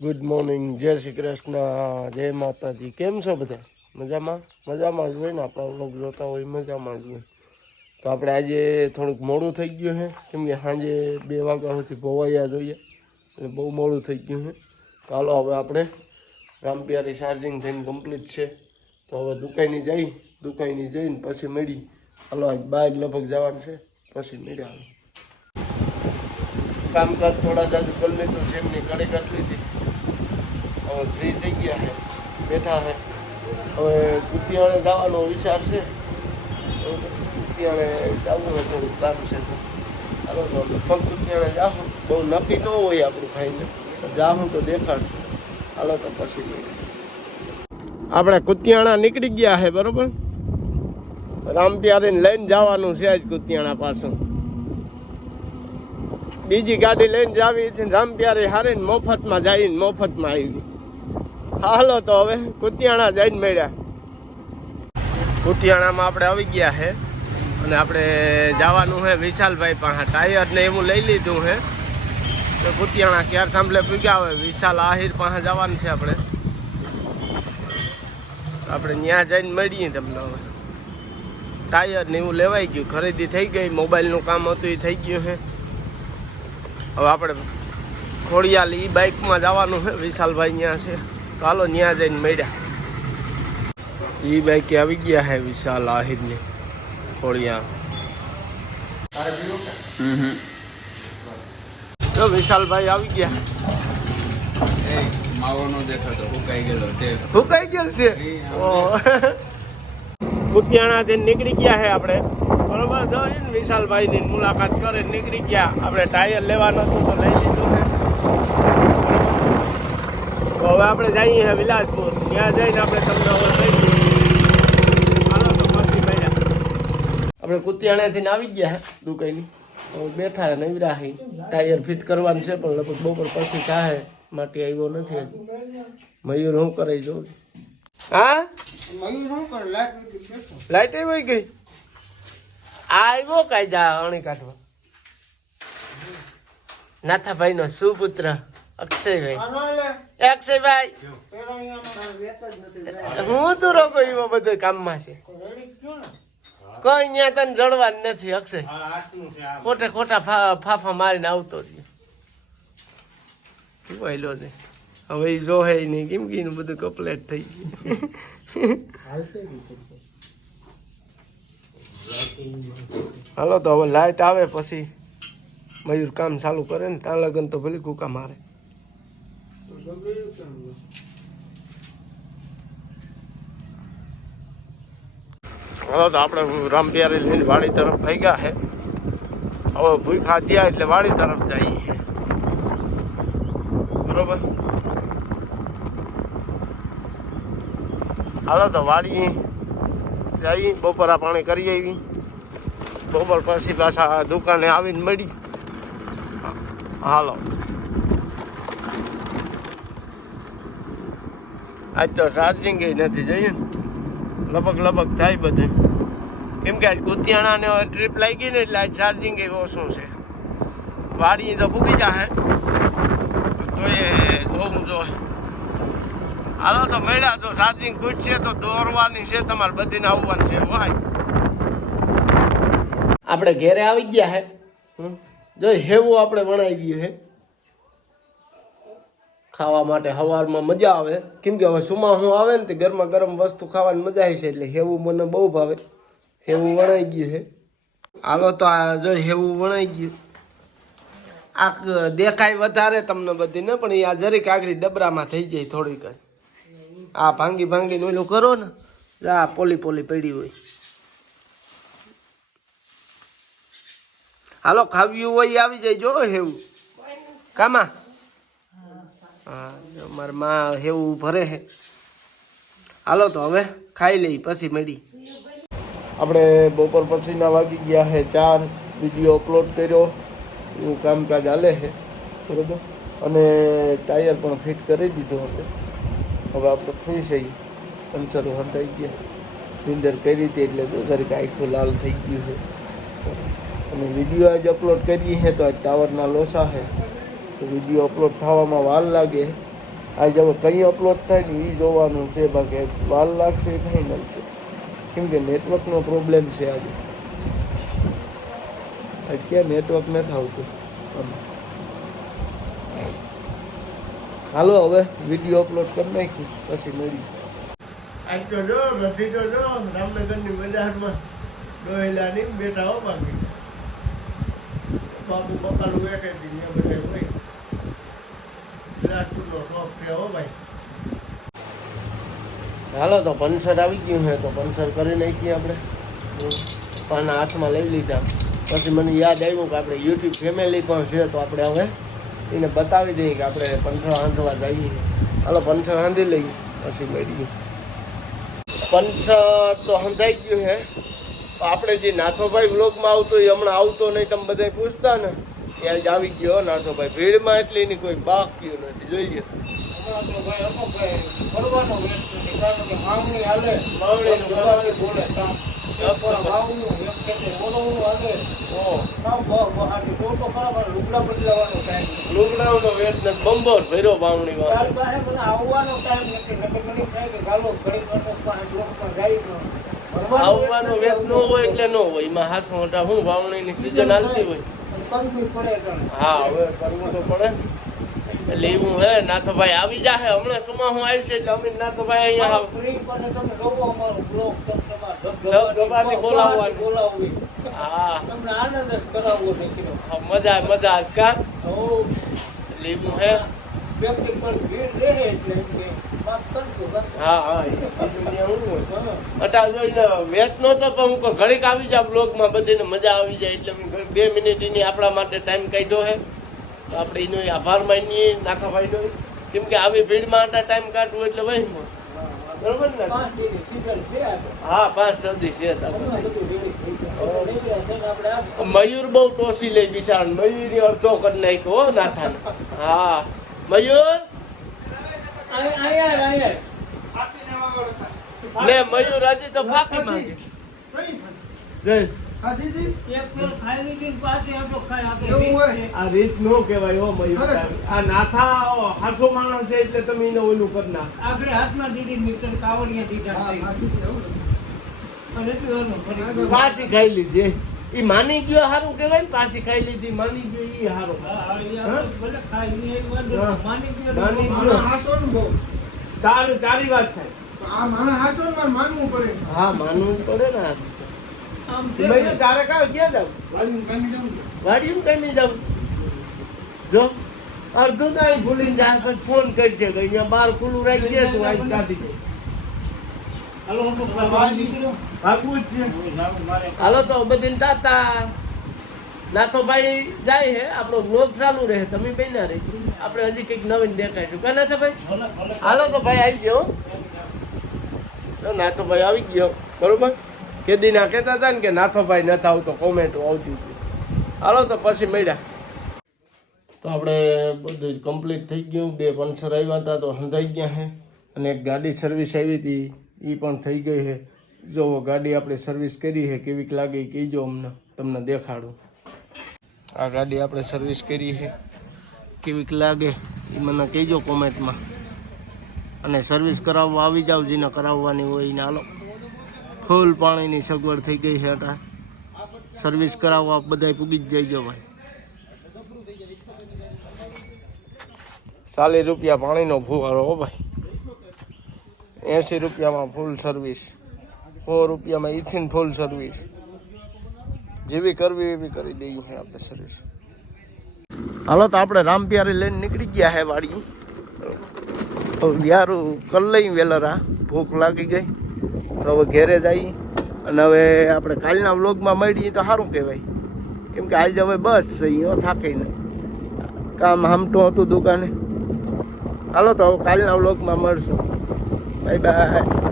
Good morning જય શ્રી કૃષ્ણ, જય માતાજી. કેમ છો બધા? મજામાં? મજામાં જ હોય ને આપણા લોક જોતા હોય, મજામાં જ હોય. તો આપણે આજે થોડુંક મોડું થઈ ગયું છે કેમ કે સાંજે બે વાગ્યા સુધી ભોવાયા જોઈએ, એટલે બહુ મોડું થઈ ગયું છે તો હાલો હવે આપણે રામપિયારી ચાર્જિંગ થઈને કમ્પ્લીટ છે. તો હવે દુકાની જઈ, દુકાની જઈને પછી મળી. હાલો, આજ બહાર લગભગ જવાનું છે, પછી મળ્યા કામકાજ થોડા જાજુ કરી લીધું છે, એમની કડી કરી લીધી. હવે જગ્યા છે, બેઠા છે. હવે કુતિયાણે જવાનો વિચાર છે? કુતિયાણે જવું હોય થોડુંક કામ છે તો. ચાલો તો જાઉં બહુ નક્કી ન હોય આપણું ભાઈને. જાઉં તો દેખાડશું. હાલો તો પછી આપણે કુતિયાણા નીકળી ગયા છે, બરોબર? રામપ્યારીને લઈને જવાનું છે જ કુતિયાણા પાછું બીજી ગાડી લઈને જાવી રામપ્યારે હારે ને મફતમાં જઈને મફતમાં આવી. હાલો તો હવે કુતિયાણા જઈને મળ્યા. કુતિયાણામાં આપણે આવી ગયા છે અને આપણે જવાનું છે વિશાલભાઈ પાસે. ટાયર ને એવું લઈ લીધું છે તો કુતિયાણા ચાર થાંભલે પૂગ્યા હોય વિશાલ આહિર પાસે જવાનું છે આપણે. આપણે ત્યાં જઈને મળીએ તમને હવે. ટાયર ને એવું લેવાઈ ગયું. ખરીદી થઈ ગઈ. મોબાઈલનું કામ હતું, એ થઈ ગયું છે હવે આપણે ખોડિયાલ એ બાઇકમાં જવાનું છે વિશાલભાઈ ત્યાં છે. તો ન્યા ત્યાં જઈને મળ્યા એ બાઈક આવી ગયા હે વિશાલ આહિરની ખોળિયા. જો વિશાલભાઈ આવી ગયા. એ માવો નો દેખાતો હુકાઈ ગયેલો છે. હુકાઈ ગયેલ છે? કુતિયાણાથી નીકળી ગયા હે આપણે. બરોબર? જો ને વિશાલભાઈની મુલાકાત કરે નીકળી ગયા. આપણે ટાયર લેવાનું હતું તો લઈ લીધું. તો હવે આપણે જઈએ છે વિલાસપુર. ત્યાં જઈને આપણે તમને. આપણે કુતિયાણાથી આવી ગયા દુકાની બેઠા છે નવરા છે ટાયર ફિટ કરવાનું છે, પણ લગભગ બપોર પછી થાય માટે આવ્યો નથી મયુર હું કરાઈ જો હા? લાઈટ આવી ગઈ? આવ્યો કાયદા અણી કાઢવા. નાથાભાઈ નો સુપુત્ર. અક્ષયભાઈ. અક્ષયભાઈ. હું તો રોકો એવો બધો કામમાં છે. કઈ ન્યા તને જડવાનું નથી અક્ષય. ખોટે ખોટા ફાફા મારીને આવતો રહ્યો. છે? હવે એ જોહે નહીં કેમ કે એનું બધું કપ્લેટ થઈ ગયું. હાલો તો હવે લાઈટ આવે પછી મયુર કામ ચાલુ કરે ને ત્યાં લગન તો ભલે કુકા મારે. હાલો, તો આપણે રામપિયારી વાડી તરફ થઈ ગયા છે હવે ભૂખા જ્યાં એટલે વાડી તરફ જઈએ બરોબર? હાલો, તો વાડી જઈ બપોરા પાણી કરી આવી બપોર પછી પાછા દુકાને આવીને મળી. હાલો. આજ તો ચાર્જિંગ નથી જઈએ ને? લપક લપક થાય બધે. કેમ કે આજ કુતિયાણાને ટ્રીપ લાગી ગઈ ને એટલે આજ ચાર્જિંગ ઓછું છે. વાડી તો પૂગી જાય તો એ જોવું જો હાલો તો મળ્યા તો ચાર્જિંગ છે, તો દોરવાની છે, તમારે બધીને આવવાની છે ભાઈ આપણે ઘેરે આવી ગયા હે. જો હેવું આપણે વણાઈ ગયું હે. ખાવા માટે સવારમાં મજા આવે. કેમ કે હવે સુમાહું આવે ને તે ગરમા ગરમ વસ્તુ ખાવાની મજા આવે છે એટલે હેવું મને બહુ ભાવે. હેવું વણાઈ ગયું છે હાલો તો આ જો હેવું વણાઈ ગયું. આ દેખાય વધારે તમને બધીને, પણ એ આ જરીક આગળ ડબરામાં થઈ જાય થોડીક. આ ભાંગી ભાંગીને ઓલું કરો ને આ પોલી પોલી પડી હોય. હાલો, ખાવ્યું હોય આવી જાય જો હેવું. કામા? હા અમારે માં હેવું ભરે છે હાલો તો હવે ખાઈ લઈ, પછી મળી. આપણે બપોર પછીના વાગી ગયા હે ચાર, વીડિયો અપલોડ કર્યો. એવું કામકાજ હાલે છે બરોબર? અને ટાયર પણ ફિટ કરી દીધું આપણે હવે આપણે ફ્રી થઈ પંચર હંતાઈ ગયા. નિંદર કરી હતી એટલે ઘરે આખું લાલ થઈ ગયું છે અને વીડિયો આજ અપલોડ કરીએ તો આજ ટાવરના લોસા છે તો વીડિયો અપલોડ થવામાં વાર લાગે આજે હવે કંઈ અપલોડ થાય ને એ જોવાનું છે, બાકી વાર લાગશે એ ફાઇનલ છે. કેમ કે નેટવર્કનો પ્રોબ્લેમ છે આજે. અત્યારે નેટવર્ક નથી આવતું. હાલો હવે વીડિયો અપલોડ કરી નાખ્યું પછી મળી આજ તો જો નથી તો જો, રામનગરની બજારમાં ડોહેલાની હો બાકી. બાપુ બકાલું એક ને હોય રાજપૂતનો શોખ છે હો ભાઈ હાલો, તો પંચર આવી ગયું છે, તો પંચર કરી નાખીએ આપણે. પાના હાથમાં લઈ લીધા. પછી મને યાદ આવ્યું કે આપણે યુટ્યુબ ફેમિલી પણ છે, તો આપણે હવે એને બતાવી દઈએ કે આપણે પંચર હાંધવા જઈએ. હાલો, પંચર હાંધી લઈએ, પછી મળીએ. પંચર તો હંધાઈ ગયું છે. આપણે જે નાથોભાઈ વ્લોગમાં આવતો એ હમણાં આવતો નહીં, તમે બધા પૂછતા ને. ત્યાં જ આવી ગયો નાથોભાઈ. ભીડમાં એટલે એની કોઈ બાકી નથી. જોઈ લ્યો. લુગડાઓનો વેટ ને બંબર ભર્યો બાવણી વાળો. આવવાનો વેત ન હોય એટલે ન હોય. એમાં હાસ મોટા હું વાવણીની સિઝન હાલતી હોય. હા હવે કરવું તો પડે ને. એટલે એવું હે નાથભાઈ આવી જાહે. હમણાં સુમાં હું આવી છે અમે નાથભાઈ અહીંયા આવ. ધબધબાથી બોલાવવાનું. બોલાવવી. હા. તમને આનંદ જ કરાવવો છે કે હા, મજા મજા જ કા. ઓ એટલે હે વ્યક્તિ પણ ભીડ રહે એટલે હા. અટા જોઈને નહોતો પણ ઘડીક આવી જાય બ્લોગમાં બધીને મજા આવી જાય. એટલે બે મિનિટ એની આપણા માટે ટાઈમ કાઢ્યો હે તો આપણે એનો આભાર માનીએ નાથાભાઈનો કેમ કે આવી ભીડમાં આટલા ટાઈમ કાઢવું એટલે વહીમાં બરોબર ને. હા પાંચ સદી છે મયુર બહુ ટોસી લે બિચાર મયુર અડધો કરી નાખ્યો નાથાને. હા. મયુર. લે તો ફાકી માંગે. જય. ને. આ રીત નો કેવાય હો મયુર આ નાથા હાસો માણસ છે એટલે તમે એને ઓલું કરી નાખ. આખરે હાથમાં દીધી મીટર કાવડિયા દીધા અને પાછી ખાઈ લીધી. ઈ માની ગયો હારું કહેવાય ને પાછી ખાઈ લીધી માની ગયો ઈ હારું હા, હા, એ એ. નહીં. માની ગયો માની. તારી તારી વાત થાય માનવું પડે હા માનવું પડે ને આ. મયુર તારે કાં ક્યાં જાવ વાલીને કામી ને. જાવ જો અડધું તો અહીં ભૂલીને જાય પછી ફોન કરશે કે અહીંયા બાર ખુલ્લું રાખી દે તું અહીં કાઢી દે હાલો, તો બહાર નીકળ્યો. ભાગવું જ છે. હવે જાઉં મારે. હાલો તો બધી તાતા ના તો ભાઈ જાય હે આપણો બ્લોગ ચાલુ રહે તમે બન્યા રહે. આપણે હજી કંઈક નવીન દેખાઈશું કા ના તો ભાઈ. હાલો તો ભાઈ આવી ગયો. હો. તો નાથો ભાઈ આવી ગયો બરોબર? કેદી ના કહેતા હતા ને કે નાથો ભાઈ નથી આવતો કોમેન્ટ આવતી હતી. હાલો તો પછી મળ્યા. તો આપણે બધું જ કમ્પ્લીટ થઈ ગયું. બે પંચર આવ્યા હતા તો હંધાઈ ગયા હે. અને એક ગાડી સર્વિસ આવી હતી. એ પણ થઈ ગઈ છે. જો ગાડી આપણે સર્વિસ કરી છે. કેવીક લાગે, કહેજો અમને. તમને દેખાડું. આ ગાડી આપણે સર્વિસ કરી છે. કેવીક લાગે એ મને કહેજો કોમેન્ટમાં. અને સર્વિસ કરાવવા આવી જાવ, જેને કરાવવાની હોય એને હાલો. ફૂલ પાણીની સગવડ થઈ ગઈ છે અટા સર્વિસ કરાવવા બધાય પૂગી જ જઈજો ભાઈ. ચાલીસ રૂપિયા પાણીનો ફુવારો હો ભાઈ. એંસી રૂપિયામાં ફૂલ સર્વિસ સો રૂપિયામાં ઇથિન ફૂલ સર્વિસ જેવી કરવી એવી કરી દઈએ છીએ આપણે સર્વિસ હાલો તો આપણે રામપિયારી લઈને નીકળી ગયા હે વાડી વ્યારું કરી લઈ વેલરા. ભૂખ લાગી ગઈ. તો હવે ઘેરે જઈ અને હવે આપણે કાલના વ્લોગમાં મળીએ તો સારું કહેવાય. કેમ કે આજે હવે બસ છે અહીંયા થાકીને કામ હામટું હતું દુકાને. હાલો તો હવે કાલના વ્લોગમાં મળશું. Bye-bye.